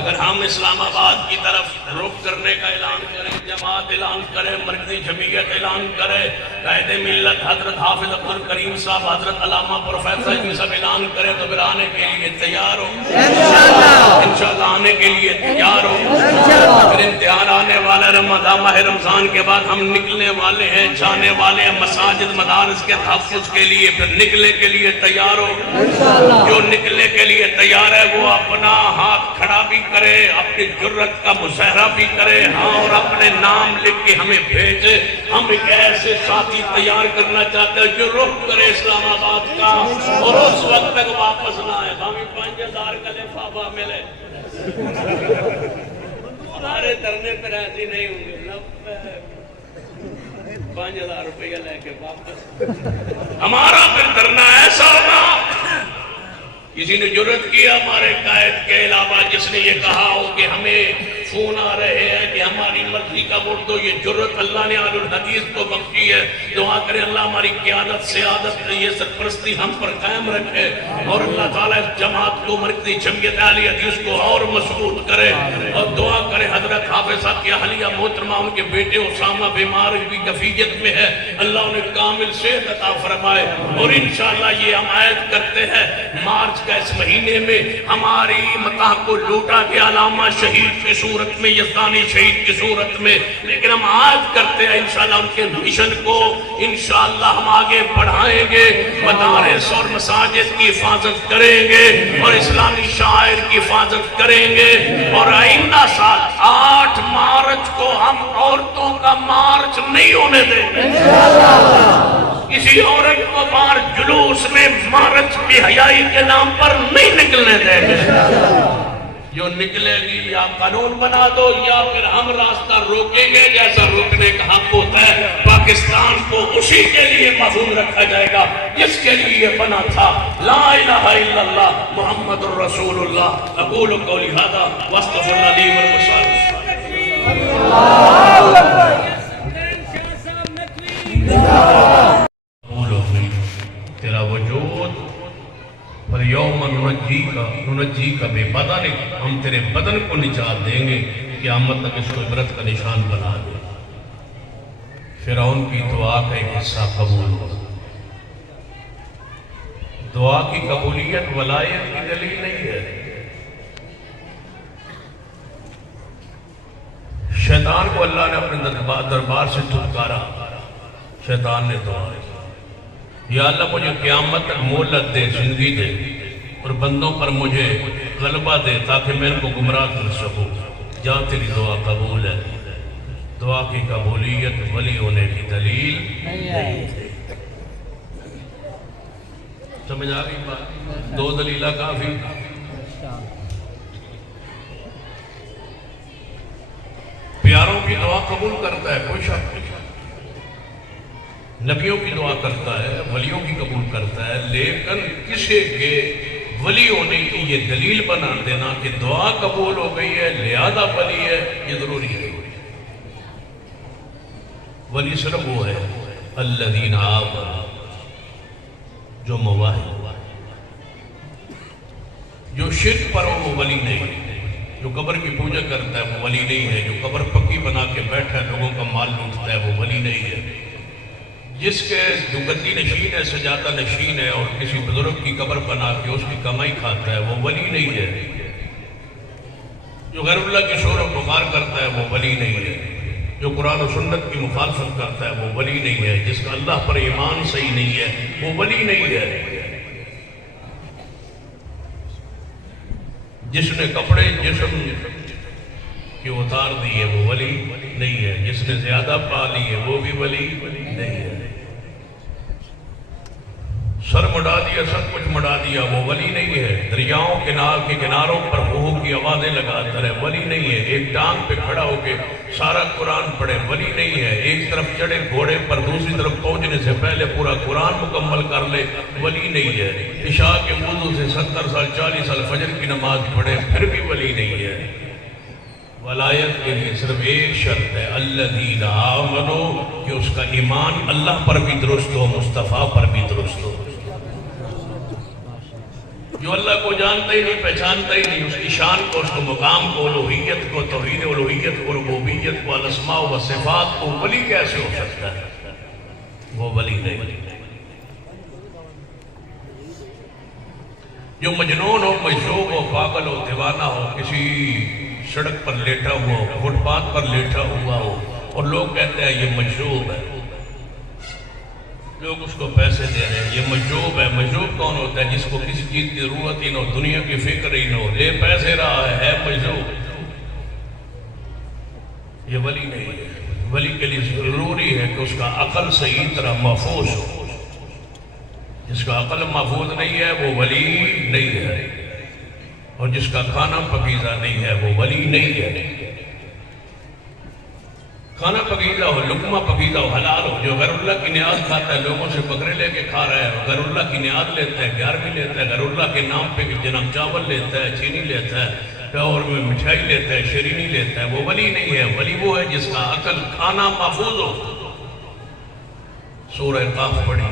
اگر ہم اسلام آباد کی طرف رخ کرنے کا اعلان کریں، جماعت اعلان کریں، مرکزی جمعیت اعلان کریں، قائد ملت حضرت حافظ عبد الکریم صاحب، حضرت علامہ پروفیسر یہ سب اعلان کریں تو پھر آنے کے لیے تیار ہو، انشاءاللہ آنے کے لیے تیار ہو. پھر امتحان آنے والا رمضان، ماہ رمضان کے بعد ہم نکلنے والے ہیں، جانے والے ہیں مساجد مدارس کے تحفظ کے لیے. پھر نکلنے کے لیے تیار ہو. جو نکلنے کے لیے تیار ہے وہ اپنا ہاتھ کھڑا بھی کرے، اپنی جرت کا مظاہرہ بھی کرے، ہاں، اور اپنے نام لکھ کے ہمیں بھیجے. ہم ایک ایسے ساتھی تیار کرنا چاہتے ہیں جو رخ کرے اسلام آباد کا اور اس وقت تک واپس نہ آئے. ہمیں 5000 کا لفافہ ملے، ہمارے دھرنے پر ایسی نہیں ہوں گے. 5000 روپیہ لے کے واپس. ہمارا پھر دھرنا ایسا ہوگا، کسی نے جرت کیا ہمارے قائد کے علاوہ جس نے یہ کہا ہو کہ ہمیں فون آ رہے ہیں کہ ہماری مرضی کا ووٹ دو، یہ جرت اللہ نے آل الحدیث کو بخشی ہے. دعا کریں اللہ ہماری قیادت سیادت یہ سرپرستی ہم پر قائم رکھے اور اللہ تعالیٰ اس جماعت کو، مرکزی جمعیت اہل حدیث کو اور مضبوط کرے. اور دعا کرے حضرت حافظ صاحب کی اہلیہ محترمہ، ان کے بیٹے اسامہ بیمار بھی کفیت میں ہے، اللہ انہیں کامل صحت عطا فرمائے. اور انشاءاللہ یہ ہم عہد کرتے ہیں مارچ کا اس مہینے میں ہماری متاح کو لوٹا گیا علامہ شہید کی صورت میں، یزدانی شہید کی صورت میں، لیکن ہم عہد کرتے ہیں انشاءاللہ ان کے مشن کو انشاءاللہ ہم آگے بڑھائیں گے. مدارس اور مساجد کی حفاظت کریں گے اور اسلامی شاعر کی حفاظت کریں گے. اور آئندہ سال 8 مارچ کو ہم عورتوں کا مارچ نہیں ہونے دیں گے. کسی عورت کو باہر جلوس میں مارچ بے حیائی کے نام پر نہیں نکلنے دیں گے. جو نکلے گی یا قانون بنا دو یا پھر ہم راستہ روکیں گے، جیسا روکنے کا حق ہوتا ہے. پاکستان کو اسی کے لیے محفوظ رکھا جائے گا جس کے لیے یہ بنا تھا. لا الہ الا اللہ محمد الرسول اللہ. اقول قولی ھذا واستغفر اللہ لی ولکم. تیرا وجود فَالْيَوْمَ نُنَجِّيكَ بِبَدَنِكَ، ہم تیرے بدن کو نجات دیں گے، قیامت تک اس کو عبرت کا نشان بنا دیں. فرعون کی دعا کا ایک حصہ قبول ہو. دعا کی قبولیت ولایت کی دلیل نہیں ہے. شیطان کو اللہ نے اپنے دربار سے دھتکارا. شیطان نے دعا کی یا اللہ مجھے قیامت تک مہلت دے، زندگی دے، اور بندوں پر مجھے غلبہ دے تاکہ میں ان کو گمراہ کر سکوں. جہاں تیری دعا قبول ہے. دعا کی قبولیت ولی ہونے کی دلیل نہیں. سمجھ آ گئی بات؟ 2 دلیلہ کافی. پیاروں کی دعا قبول کرتا ہے، کوئی شک نہیں، نبیوں کی دعا کرتا ہے، ولیوں کی قبول کرتا ہے، لیکن کسی کے ولی ہونے کی یہ دلیل بنا دینا کہ دعا قبول ہو گئی ہے لہذا ولی ہے، یہ ضروری ہے۔ ولی صرف وہ ہے الذین آمنوا، جو موحد، جو شرک پر ہو وہ ولی نہیں، جو قبر کی پوجا کرتا ہے وہ ولی نہیں ہے، جو قبر پکی بنا کے بیٹھا ہے لوگوں کا مال لوٹتا ہے وہ ولی نہیں ہے، جس کے جو گدی نشین ہے، سجادہ نشین ہے اور کسی بزرگ کی قبر بنا کے اس کی کمائی کھاتا ہے وہ ولی نہیں ہے، جو غیر اللہ کی شور و پکار کرتا ہے وہ ولی نہیں ہے، جو قرآن و سنت کی مخالفت کرتا ہے وہ ولی نہیں ہے، جس کا اللہ پر ایمان صحیح نہیں ہے وہ ولی نہیں ہے، جس نے کپڑے جسم کے اتار دیے وہ ولی نہیں ہے، جس نے زیادہ پا لیے وہ بھی ولی نہیں ہے، سر مڑا دیا سب کچھ مڑا دیا وہ ولی نہیں ہے، دریاؤں کے کناروں پر کوہوں کی آوازیں لگاتا رہے ولی نہیں ہے، ایک ٹانگ پہ کھڑا ہو کے سارا قرآن پڑھے ولی نہیں ہے، ایک طرف چڑھے گھوڑے پر دوسری طرف پہنچنے سے پہلے پورا قرآن مکمل کر لے ولی نہیں ہے، عشاء کے وضو سے 70 سال 40 سال فجر کی نماز پڑھے پھر بھی ولی نہیں ہے۔ ولایت کے لیے صرف ایک شرط ہے الذین آمنوا، کہ اس کا ایمان اللہ پر بھی درست ہو، مصطفیٰ پر بھی درست ہو۔ جو اللہ کو جانتا ہی نہیں، پہچانتا ہی نہیں، اس کی شان کو، اس کو مقام کو، الوہیت کو، توحید الوہیت کو، ربوبیت کو، الاسماء و صفات کو، ولی کیسے ہو سکتا ہے؟ وہ ولی نہیں۔ جو مجنون ہو، مجذوب ہو، پاگل ہو، دیوانہ ہو، کسی سڑک پر لیٹا ہوا ہو، فٹ پاتھ پر لیٹا ہوا ہو اور لوگ کہتے ہیں یہ مجذوب ہے، لوگ اس کو پیسے دے رہے ہیں، یہ مجذوب ہے۔ مجذوب کون ہوتا ہے؟ جس کو کسی چیز کی ضرورت ہی نہ ہو، دنیا کی فکر ہی نہ ہو، لے پیسے رہا ہے مجذوب، یہ ولی نہیں ہے۔ ولی کے لیے ضروری ہے کہ اس کا عقل صحیح طرح محفوظ ہو، جس کا عقل محفوظ نہیں ہے وہ ولی نہیں ہے، اور جس کا کھانا پکیزہ نہیں ہے وہ ولی نہیں ہے۔ کھانا پکیزہ ہو، لقمہ پکیزہ ہو، حلال ہو، جو غیر اللہ کی نیاز کھاتا ہے، لوگوں سے بکرے لے کے کھا رہا ہے، غیر اللہ کی نیاز لیتا ہے، 11ویں لیتا ہے، غیر اللہ کے نام پہ جناب چاول لیتا ہے، چینی لیتا ہے، اور میں مٹھائی لیتا ہے، شیرینی لیتا ہے، وہ ولی نہیں ہے۔ ولی وہ ہے جس کا عقل کھانا محفوظ ہو۔ سورہ قاف پڑھی،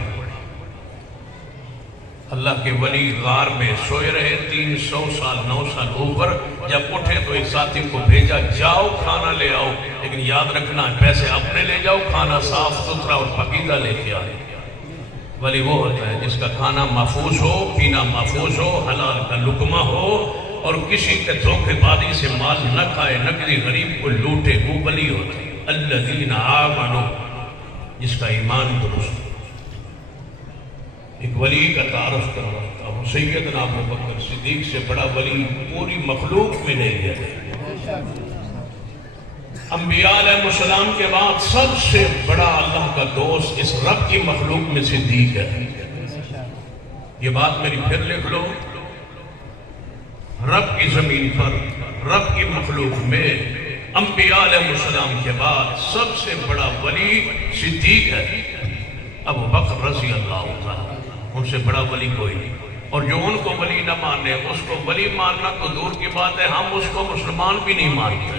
اللہ کے ولی غار میں سوئے رہے 300 سال 9 سال اوپر، جب اٹھے تو ایک ساتھی کو بھیجا جاؤ کھانا لے آؤ، لیکن یاد رکھنا پیسے اپنے لے جاؤ، کھانا صاف ستھرا اور پاکیزہ لے کے آئے۔ ولی وہ ہوتا ہے جس کا کھانا محفوظ ہو، پینا محفوظ ہو، حلال کا لقمہ ہو، اور کسی کے دھوکے بازی سے مال نہ کھائے، نہ کسی غریب کو لوٹے، وہ ولی ہوتا ہے۔ الذین آمنوا، جس کا ایمان درست ہو۔ ایک ولی کا تعارف کرواتا ہوں، سیدنا ابوبکر صدیق سے بڑا ولی پوری مخلوق میں نہیں ہے۔ انبیاء علیہ السلام کے بعد سب سے بڑا اللہ کا دوست اس رب کی مخلوق میں صدیق ہے۔ یہ بات میری پھر لکھ لو، رب کی زمین پر، رب کی مخلوق میں انبیاء علیہ السلام کے بعد سب سے بڑا ولی صدیق ہے، ابوبکر رضی اللہ عنہ۔ ان سے بڑا ولی کوئی نہیں، اور جو ان کو ولی نہ مانے اس کو ولی ماننا تو دور کی بات ہے، ہم اس کو مسلمان بھی نہیں مانتے۔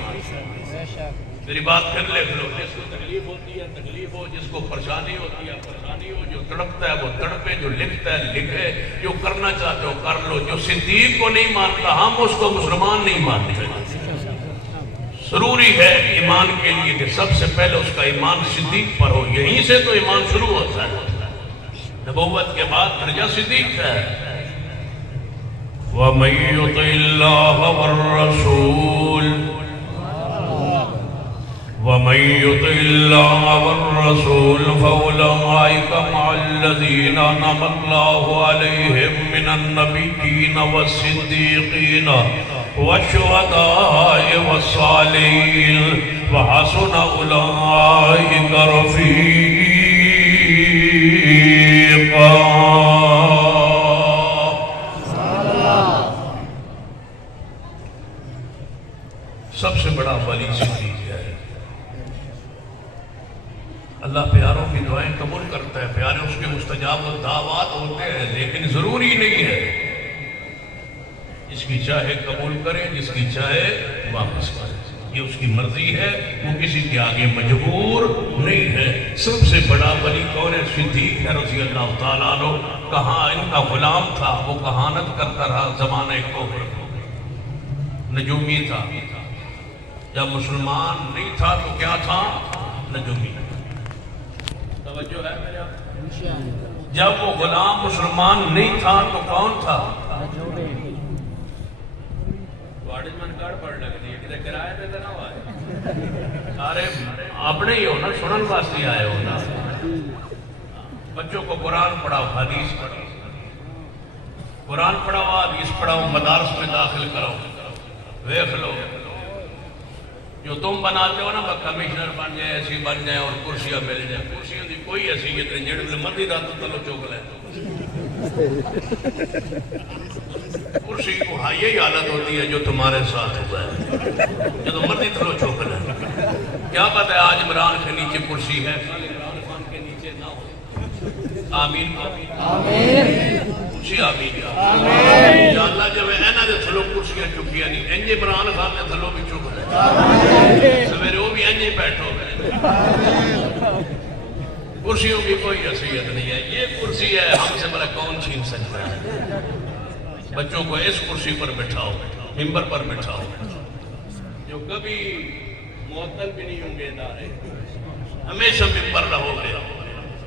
میری بات پھر لکھ لو، جس کو تکلیف ہوتی ہے تکلیف ہو، جس کو پریشانی ہوتی ہے پریشانی ہو، جو تڑپتا ہے وہ تڑپے، جو لکھتا ہے لکھے، جو کرنا چاہتے ہو کر لو۔ جو صدیق کو نہیں مانتا ہم اس کو مسلمان نہیں مانتے۔ ضروری ہے ایمان کے لیے کہ سب سے پہلے اس کا ایمان صدیق پر ہو، یہیں سے تو ایمان شروع ہوتا ہے۔ نبوت کے بعد درجہ صدیق ہے۔ وَمَن يُطِعِ اللَّهَ وَالرَّسُولَ وَمَن يُطِعِ اللَّهَ وَالرَّسُولَ فَأُولَئِكَ مَعَ الَّذِينَ أَنْعَمَ اللَّهُ عَلَيْهِم مِّنَ النَّبِيِّينَ وَالصِّدِّيقِينَ وَالشُّهَدَاءِ وَالصَّالِحِينَ وَحَسُنَ أُولَئِكَ رفيقا۔ سب سے بڑا ولی صدیق ہے۔ اللہ پیاروں کی دعائیں قبول کرتا ہے، پیارے اس کے مستجاب الدعوات ہوتے ہیں، لیکن ضروری نہیں ہے، جس کی چاہے قبول کرے، جس کی چاہے واپس کرے، یہ اس کی مرضی ہے، وہ کسی کے آگے مجبور نہیں ہے۔ سب سے بڑا ولی کون ہے؟ صدیق ہے رضی اللہ تعالیٰ عنہ۔ کہاں ان کا غلام تھا، وہ کہانت کرتا رہا زمانہ کفر، نجومی تھا۔ جب مسلمان نہیں تھا تو کیا تھا؟ نجومی۔ توجہ ہے میرے آپ؟ جب وہ غلام مسلمان نہیں تھا تو کون تھا؟ ارے اپنے ہی ہو نا، سنن واسطے آئے ہو نا۔ بچوں کو قرآن پڑھاؤ، حدیث پڑھاؤ، قرآن پڑھاؤ، حدیث پڑھاؤ، مدارس میں داخل کرو، دیکھ لو جو تم بناتے ہو نا، کمشنر بن جائے، ایسی بن جائے اور کرسیاں مل جائیں، کرسیوں کی کوئی حیثیت نہیں، جڑے مرضی رات تلو چوک لے کرسی کو۔ ہاں یہی حالت ہوتی ہے جو تمہارے ساتھ ہوا ہے، جو مرضی تلو چوک لے۔ کیا پتہ ہے آج عمران کے نیچے کرسی ہے، عمران خان کے نیچے نہ ہو۔ آمین آمین کرسی، آمین آمین۔ یا اللہ جب اینا دے تھلو کرسیاں چکیاں نہیں، انجے عمران خان نے تھلو بھی چک لے، سویرے وہ بھی انجے بیٹھو گئے۔ کرسیوں کی کوئی حیثیت نہیں ہے، یہ کرسی ہے، ہم سے بڑا کون چھین سکتا ہے؟ بچوں کو اس کرسی پر بٹھاؤ، ممبر پر بٹھاؤ، جو کبھی معطل بھی نہیں ہوں گے ادارے، ہمیشہ ممبر رہو گے۔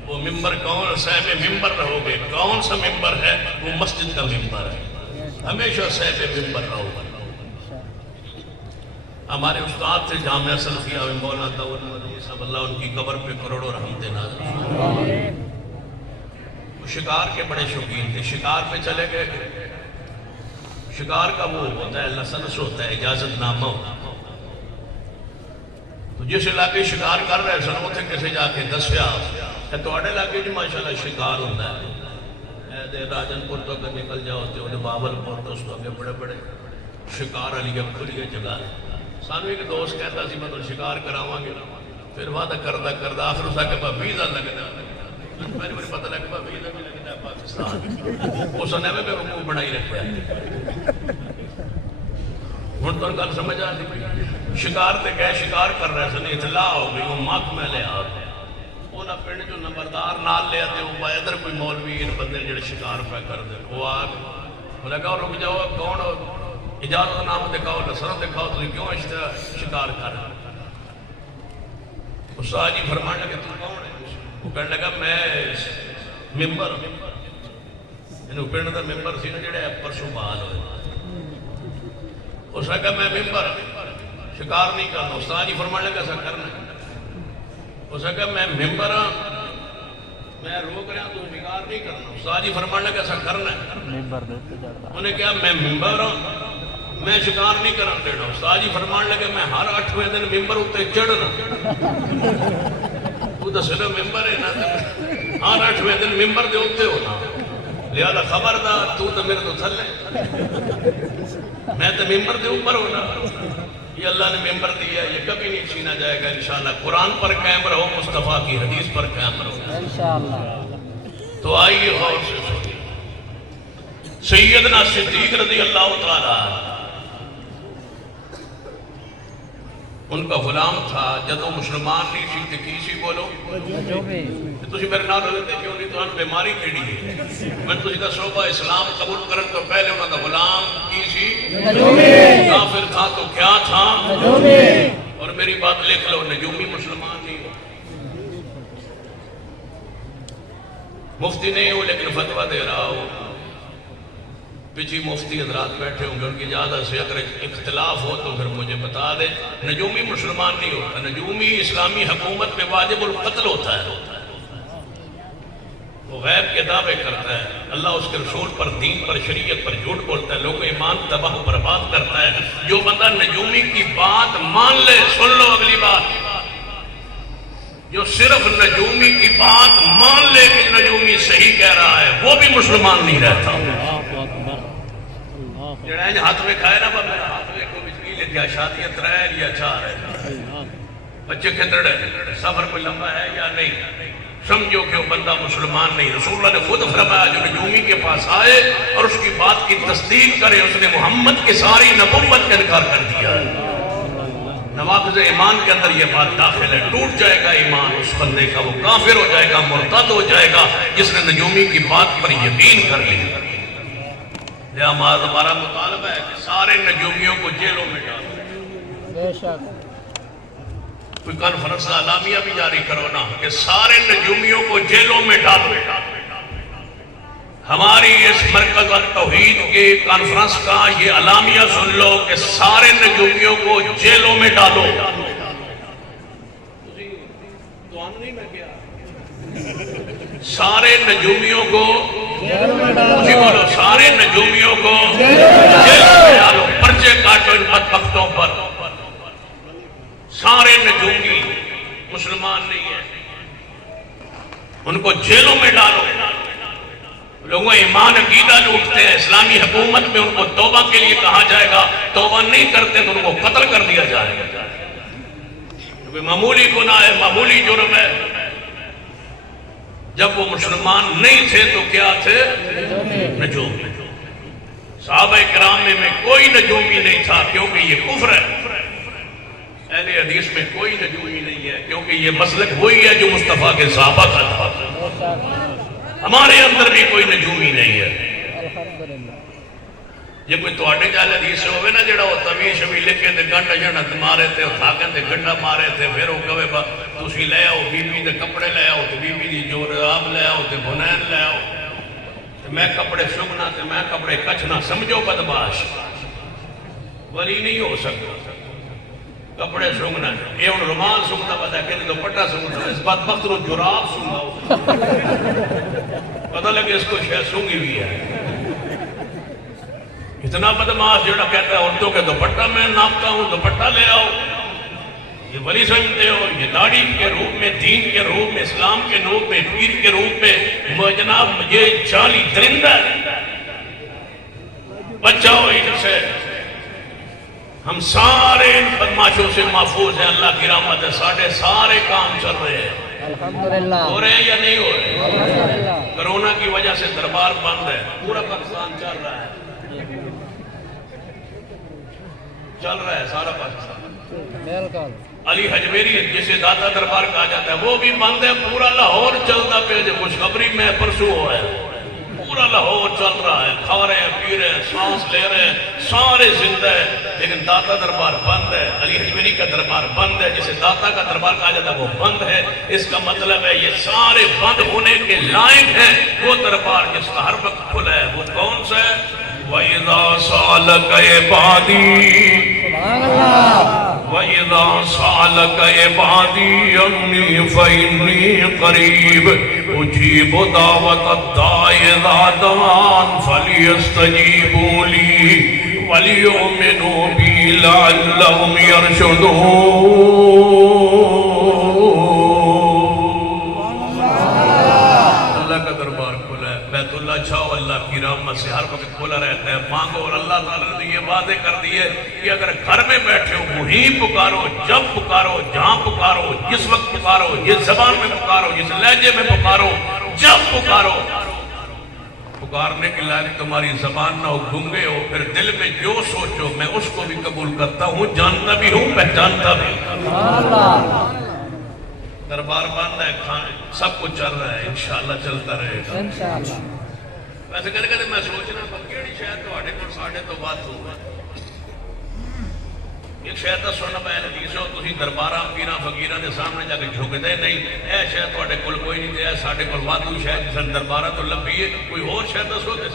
وہ ممبر کون؟ صاحب ممبر رہو گے۔ کون سا ممبر ہے؟ وہ مسجد کا ممبر ہے، ہمیشہ صاحب ممبر رہو گے۔ ہمارے استاد تھے جامعہ سلفیہ میں مولانا طاہر مدنی صاحب، اللہ ان کی قبر پہ کروڑوں رحمتیں نازل فرمائے۔ وہ شکار کے بڑے شوقین تھے، شکار پہ چلے گئے۔ شکار کا وہ ہوتا ہے لائسنس ہوتا ہے، اجازت نامہ ہوتا ہے۔ تو جس علاقے شکار کر رہے سن اتنے کسے جا کے دسیا تواڈے علاقے جو ماشاءاللہ شکار ہوتا ہے، راجن پور تو اگر نکل جاؤ تو باول پور تو اس تو اگے بڑے بڑے شکار والی کھلی جگہ ہے۔ سانو ایک دوست کہتا سی میں تو شکار کراواں گے، پھر وعدہ کردا آخر اس آگے ویزا لگدا، پہلے مجھے پتہ لگا ویزا بھی لگتا ہے پاکستان، اس نے میں حقوق بنائی رکھا ہے۔ ہوں تو گل سمجھ آ گئی، شکار تے گئے، شکار کر رہے سن، اطلاع ہو گئی، وہ محکمہ لے آ گئے، انہاں پنڈ جو نمبردار نال لے آتے، وہ ادھر کوئی مولوی ان بندے جڑے شکار پہ کر دے، وہ آ گئے، انہوں نے کہا رک جاؤ، کون ہو؟ اجازت نامہ دکھاؤ، لائسنس دکھاؤ، تم کیوں شکار کر رہے؟ استاد جی فرمانے لگے تو کون ہے؟ وہ کہنے لگا میں ممبر، انہوں پنڈ دا ممبر سی نا جڑے پرسوں بحال ہوئے۔ اس نے کہا میں ممبر شکار نہیں کرنا۔ استاد جی فرمانے لگا ایسا کرنا ہے؟ اس نے کہا میں ممبر ہاں، میں روک رہا تو شکار نہیں کرنا۔ استاد جی فرمانے لگا ایسا کرنا ہے؟ انہوں نے کہا میں ممبر ہوں، میں شکار نہیں کرنا دینا۔ استاد جی فرمان لگے میں ہر 8ویں دن ممبر اتنے چڑھنا، تو دسو ممبر ہے نا، ہر 8ویں دن ممبر دے اتنے ہونا، لہذا خبردار تو تو میرے تو تھلے، میں تو ممبر دے اوپر ہونا۔ یہ اللہ نے ممبر دیا، یہ کبھی نہیں چھینا جائے گا انشاءاللہ۔ قرآن پر قائم رہو، مصطفیٰ کی حدیث پر قائم رہو انشاءاللہ۔ تو آئیے غور سے سنیے، سیدنا صدیق رضی اللہ تعالیٰ ان کا غلام تھا، جدو مسلمان نہیں سی تے کی سی بولو، تسی میرے نال رہتے کیوں نہیں؟ تو بیماری کیڑی ہے؟ میں تسی دسو با اسلام قبول کرن تو پہلے انہاں دا غلام کی سی؟ کافر تھا تو کیا تھا؟ اور میری بات لکھ لو، نجومی مسلمان نہیں ہو، مفتی نہیں ہو لیکن فتویٰ دے رہا ہو، پیچھے مفتی حضرات بیٹھے ہوں گے، ان کی اجازت سے اگر اختلاف ہو تو پھر مجھے بتا دے۔ نجومی مسلمان نہیں ہوتا، نجومی اسلامی حکومت میں واجب القتل ہوتا ہے، وہ غیب کے دعوے کرتا ہے، اللہ اس کے رسول پر، دین پر، شریعت پر جھوٹ بولتا ہے، لوگوں ایمان تباہ و برباد کرتا ہے۔ جو بندہ نجومی کی بات مان لے، سن لو اگلی بات، جو صرف نجومی کی بات مان لے کہ نجومی صحیح کہہ رہا ہے، وہ بھی مسلمان نہیں رہتا۔ ہاتھ میں کھائے نا، میرا ہاتھ میں کو بجلی لے گیا، شادیاں 3 یا 4 ہے، بچے کھتڑ ہے، سفر کوئی لمبا ہے یا نہیں، سمجھو کہ وہ بندہ مسلمان نہیں۔ رسول اللہ نے خود فرمایا جو نجومی کے پاس آئے اور اس کی بات کی تصدیق کرے، اس نے محمد کی ساری نبوت کا انکار کر دیا ہے۔ نواقض ایمان کے اندر یہ بات داخل ہے، ٹوٹ جائے گا ایمان اس بندے کا، وہ کافر ہو جائے گا، مرتد ہو جائے گا جس نے نجومی کی بات پر یقین کر لیا۔ ہمارا مطالبہ ہے کہ سارے نجومیوں کو جیلوں میں ڈالو، بے شک کوئی کانفرنس اعلامیہ بھی جاری کرو نا کہ سارے نجومیوں کو جیلوں میں ڈالو۔ ہماری اس مرکز التوحید کے کانفرنس کا یہ اعلامیہ سن لو کہ سارے نجومیوں کو جیلوں میں ڈالو۔ سارے نجومیوں کو بولو، سارے نجومیوں کو جیلوں میں ڈالو، پرچے کاٹو ان بدبختوں پر۔ سارے نجومی مسلمان نہیں ہیں، ان کو جیلوں میں ڈالو۔ لوگوں ایمان عقیدہ لوٹتے ہیں، اسلامی حکومت میں ان کو توبہ کے لیے کہا جائے گا، توبہ نہیں کرتے تو ان کو قتل کر دیا جائے گا، کیونکہ معمولی گناہ ہے، معمولی جرم ہے۔ جب وہ مسلمان نہیں تھے تو کیا تھے؟ نجومی۔ صحابہ کرام میں کوئی نجومی نہیں تھا کیونکہ یہ کفر ہے۔ اہل حدیث میں کوئی نجومی نہیں ہے کیونکہ یہ مسلک وہی ہے جو مصطفیٰ کے صحابہ کا تھا۔ ہمارے اندر بھی کوئی نجومی نہیں ہے۔ یہ کوئی تواڈے جال حدیث ہوئے نا جڑا وہ تمیز شمی لکھے تھے گنڈا جڑا مارے تھے، تھاکے تھے گنڈا مارے تھے، پھر وہ کہے با تسی لے آؤ بی بی دے کپڑے لے آؤ، تو بی بی دی جو راب لے آؤ، تے بنین لے آؤ، میں کپڑے سگنا تے میں کپڑے کچھنا، سمجھو بدماش ولی نہیں ہو سکتا۔ کپڑے سونگنا یہ ان رومال سونگنا پتا ہے کہ دوپٹہ سونگنا، اس بدبخت رو جراب سونگا پتہ لگے اس کو شاید سونگی ہوئی ہے۔ اتنا بدماش جڑا کہتا ہے عورتوں کے دوپٹہ میں ناپتا ہوں، دوپٹہ لے آؤ، یہ ولی سمجھتے ہو؟ یہ داڑھی کے روپ میں، دین کے روپ میں، اسلام کے روپ میں، پیر کے روپ میں جناب یہ جعلی درندہ ہے۔ بچاؤ ان سے، ہم سارے ان بدماشوں سے محفوظ ہیں، اللہ کی رحمت ہے، سارے کام چل رہے ہیں۔ الحمدللہ ہو رہے ہیں یا نہیں ہو رہے؟ الحمدللہ کرونا کی وجہ سے دربار بند ہے، پورا پاکستان چل رہا ہے، سارا پاکستان۔ بالکل علی حجویری جسے داتا دربار کہا جاتا ہے وہ بھی بند ہے، پورا لاہور چلتا پہ جو خوشخبری میں پرسوں ہوا ہے، پورا لاہور چل رہا ہے، کھا رہے ہیں، پی رہے ہیں، سانس لے رہے ہیں، سارے زندہ ہیں، لیکن داتا دربار بند ہے، علی حجویری کا دربار بند ہے، جسے داتا کا دربار کہا جاتا ہے وہ بند ہے۔ اس کا مطلب ہے یہ سارے بند ہونے کے لائق ہیں، وہ دربار جس کا ہر وقت کھلا ہے وہ کون سا ہے؟ وَإِذَا سَأَلَكَ عِبَادِي سبحان اللہ وَإِذَا سَأَلَكَ عِبَادِي عَنِّي فَإِنِّي قَرِيبٌ أُجِيبُ دَعْوَةَ الدَّاعِ إِذَا دَعَانِ فَلْيَسْتَجِيبُوا لِي وَلْيُؤْمِنُوا بِي لَعَلَّهُمْ يَرْشُدُونَ۔ اللہ کا دربار کھلا ہے، بیت اللہ چھاؤ، اللہ کی رحمت سے ہر وقت کھلا رہتا ہے، مانگو، اور اللہ تعالیٰ نے یہ وعدے کر دیے کہ اگر گھر میں بیٹھے ہو وہیں پکارو، جب پکارو، جہاں پکارو، جس وقت پکارو، جس زبان میں پکارو، جس لہجے میں پکارو، جب پکارو، پکارنے کے لائق تمہاری زبان نہ ہو، گنگے ہو، پھر دل میں جو سوچو میں اس کو بھی قبول کرتا ہوں، جانتا بھی ہوں، پہچانتا بھی ہوں۔ دربار بند ہے، سب کچھ چل رہا ہے، انشاءاللہ چلتا رہے گا انشاءاللہ۔ ویسے کہتے میں سوچنا کیڑی شاید تواڈے کول ساڈے تو بات ہوگا، ایک شاید تو سننا پہلے حدیثوں تسی درباراں پیراں فقیراں دے سامنے جا کے جھکدے نہیں، اے شاید تواڈے کول کوئی نہیں تے ساڈے کول وادو شاید جس درباراں تو لبھی ہے، کوئی اور شاید دسو تے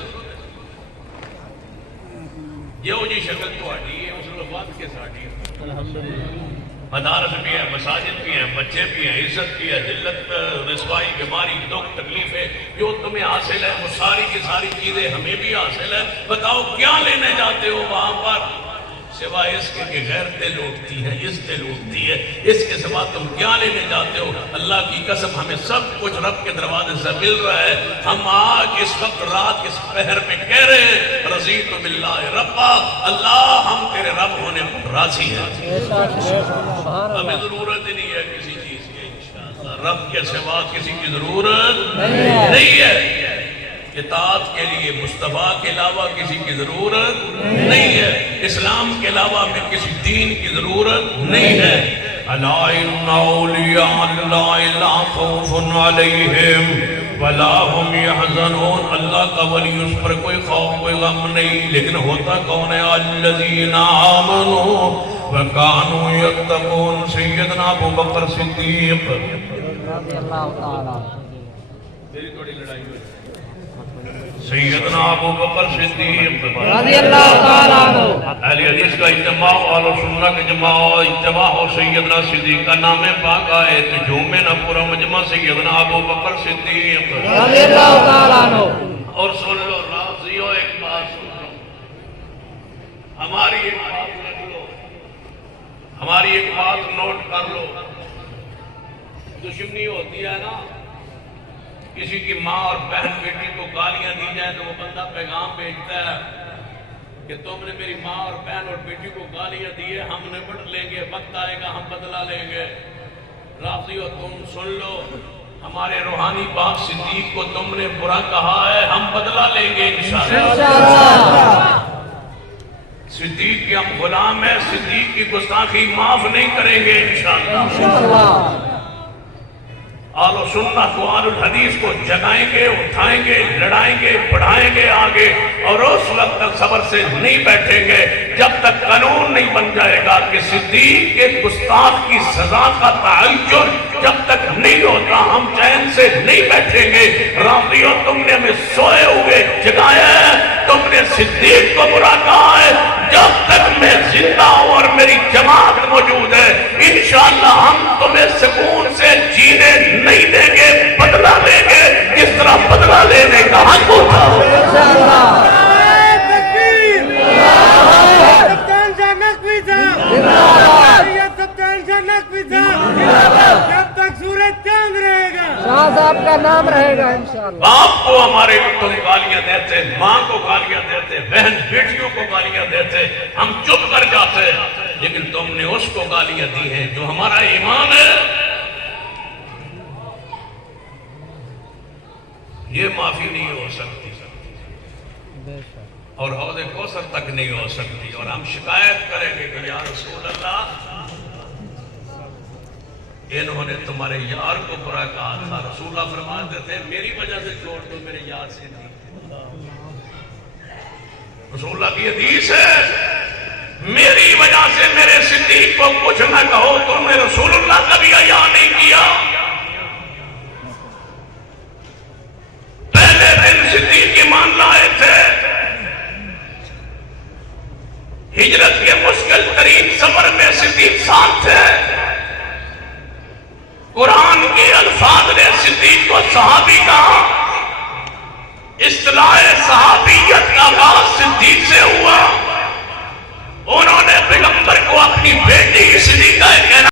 جو جی شکل تواڈی ہے اس نال ود کے ساڈی ہے۔ الحمدللہ مدارس بھی ہیں، مساجد بھی ہیں، بچے بھی ہیں، عزت بھی ہے، ذلت، رسوائی، بیماری، دکھ، تکلیفیں جو تمہیں حاصل ہے وہ ساری کی ساری چیزیں ہمیں بھی حاصل ہے۔ بتاؤ کیا لینے جاتے ہو وہاں پر سوائے اس کے کہ غیرتیں لوٹتی ہے، عزتیں لوٹتی ہے، اس کے سوا تم کیا لینے جاتے ہو؟ اللہ کی قسم ہمیں سب کچھ رب کے دروازے سے مل رہا ہے۔ ہم آج اس وقت رات اس پہر میں کہہ رہے ہیں رضیت باللہ اللہ ربا، اللہ ہم تیرے رب ہونے پر راضی ہیں، ہمیں ضرورت ہی نہیں ہے کسی چیز کی انشاءاللہ، رب کے سوا کسی کی ضرورت نہیں ہے، اطاعت کے لیے مصطفیٰ کے علاوہ کسی کی ضرورت نہیں ہے، اسلام کے علاوہ میں کسی دین کی ضرورت نہیں ہے۔ الا ان اولیاء اللہ لا خوف علیہم ولا هم يحزنون، اللہ کا ولی اس پر کوئی خوف کوئی غم نہیں، لیکن ہوتا کون ہے؟ الذین آمنوا وکانوا یتقون، سیدنا ابو بکر صدیق رضی اللہ تعالیٰ سیدنا ابو بکر صدیق رضی اللہ تعالیٰ عنہ، اہل حدیث کا اجتماع، اہل سنت کا اجتماع ہو، سیدنا صدیق کا نام پاک آئے تو جھومے نہ پورا مجمع سیدنا ابو بکر صدیق رضی اللہ تعالیٰ عنہ۔ اور سن لو راضیو، ایک بات سن لو، ہماری ایک بات لکھ لو، ہماری ایک بات نوٹ کر لو، دشمنی ہوتی ہے نا، کسی کی ماں اور بہن بیٹی کو گالیاں دی جائیں تو وہ بندہ پیغام بھیجتا ہے کہ تم نے میری ماں اور بہن اور بیٹی کو گالیاں دی ہے، ہم نپٹ لیں گے، وقت آئے گا ہم بدلہ لیں گے۔ راضیو تم سن لو، ہمارے روحانی باپ صدیق کو تم نے برا کہا ہے، ہم بدلہ لیں گے انشاءاللہ۔ صدیق کے ہم غلام ہیں، صدیق کی گستاخی معاف نہیں کریں گے انشاءاللہ۔ آل و سنت کو، آل الحدیث کو جگائیں گے، اٹھائیں گے، لڑائیں گے، بڑھائیں گے آگے، اور اس وقت تک صبر سے نہیں بیٹھیں گے جب تک قانون نہیں بن جائے گا کہ صدیق کے گستاخ کی سزا کا تعین جب تک نہیں ہوتا ہم چین سے نہیں بیٹھیں گے۔ راضیو تم نے ہمیں سوئے ہوئے جگایا ہے، تم نے صدیق کو برا کہا ہے، جب تک میں زندہ ہوں اور میری جماعت موجود ہے انشاءاللہ ہم تمہیں سکون سے جینے نہیں دیں گے، بدلہ لیں گے جس طرح بدلہ لینے کا حق ہوتا ہے۔ جب تک سورج چاند رہے گا شاہ صاحب کا نام رہے گا انشاءاللہ۔ باپ کو ہمارے تم گالیاں دیتے، ماں کو گالیاں دیتے، بہن بیٹیوں کو گالیاں دیتے، ہم چپ کر جاتے، لیکن تم نے اس کو گالیاں دی ہیں جو ہمارا ایمان ہے، یہ معافی نہیں ہو سکتی اور حوض کوثر تک نہیں ہو سکتی، اور ہم شکایت کریں گے کہ یا رسول اللہ انہوں نے تمہارے یار کو برا کہا تھا، رسول اللہ فرماتے تھے میری وجہ سے چھوڑ دو، میرے یار سے نہیں۔ رسول اللہ کی حدیث ہے میری وجہ سے میرے صدیق کو کچھ نہ کہو، تم نے رسول اللہ کا بھی حیا نہیں کیا۔ پہلے دن صدیق ایمان لائے تھے، ہجرت کے مشکل ترین سفر میں صدیق ساتھ تھے، قرآن کے الفاظ نے صدیق کو صحابی کہا، اصطلاح صحابیت کا آغاز صدیق سے ہوا، انہوں نے پیغمبر کو اپنی بیٹی اس لیے کہا